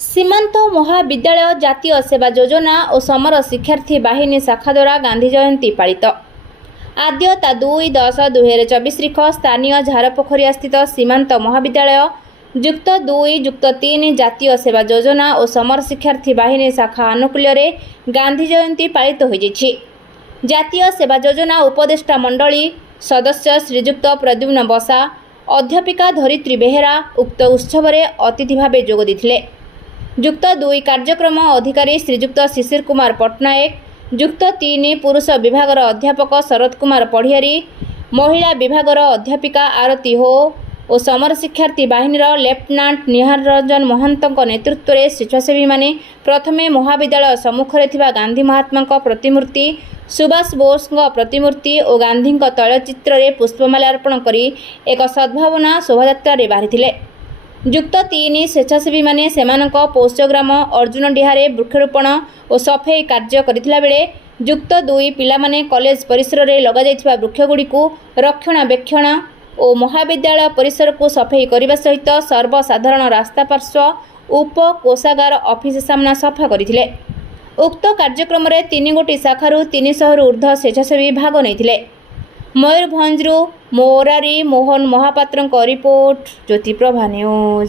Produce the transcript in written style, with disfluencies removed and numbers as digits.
सीमांत महाविद्यालय जातीय सेवा योजना और समर शिक्षार्थी बाहिनी शाखा द्वारा गांधी जयंती पालित। आद्यता 2/10/2024 तारीख स्थानीय झारपोखरिया स्थित सीमांत महाविद्यालय युक्त 2/3 जातीय सेवा योजना और समर शिक्षार्थी बाहिनी शाखा आनुकूल्य गांधी जयंती पालित हो जाइछि। जातीय सेवा योजना उपदेष्टा मंडली सदस्य श्रीजुक्त प्रद्युम्न बसा, अध्यापिका धरित्री बेहेरा उक्त उत्सव में अतिथि भाव जोग देथिले। युक्त 2 कार्यक्रम अधिकारी श्रीजुक्त शिशिर कुमार पट्टनायक, युक्त 3 पुरुष विभाग अध्यापक शरद कुमार पढ़ियारी, महिला विभाग अध्यापिका आरती हो और समर शिक्षार्थी बाहिनीर लेफ्टिनेंट निहार रंजन महंत नेतृत्व में स्वेच्छासेवी माने प्रथमे महाविद्यालय सम्मुखें थिबा गांधी महात्मा प्रतिमूर्ति, सुभाष बोस प्रतिमूर्ति और गांधी तैलचित्र में पुष्पमाला अर्पण करी एक सद्भावना शोभायात्रा बाहरी। युक्त 3 स्वेच्छासेवी माने सेमानक पोषग्राम अर्जुन डिहारे वृक्षरोपण और सफाई कार्य करथिला बेले युक्त 2 पिला माने कॉलेज परिसर में लगा जाइथिबा वृक्षगुड़िकु रक्षणाबेक्षण और महाविद्यालय परिसर को सफाई करने सहित सर्वसाधारण रास्ता पार्श्व उप कोषागार ऑफिस सामना सफा करथिले। उक्त कार्यक्रम में 3 गोटी शाखारु 300 ऊर्ध्व स्वेच्छासेवी भाग नहीं। मयूरभंजरू मोरारी मोहन महापात्र रिपोर्ट, ज्योतिप्रभा न्यूज।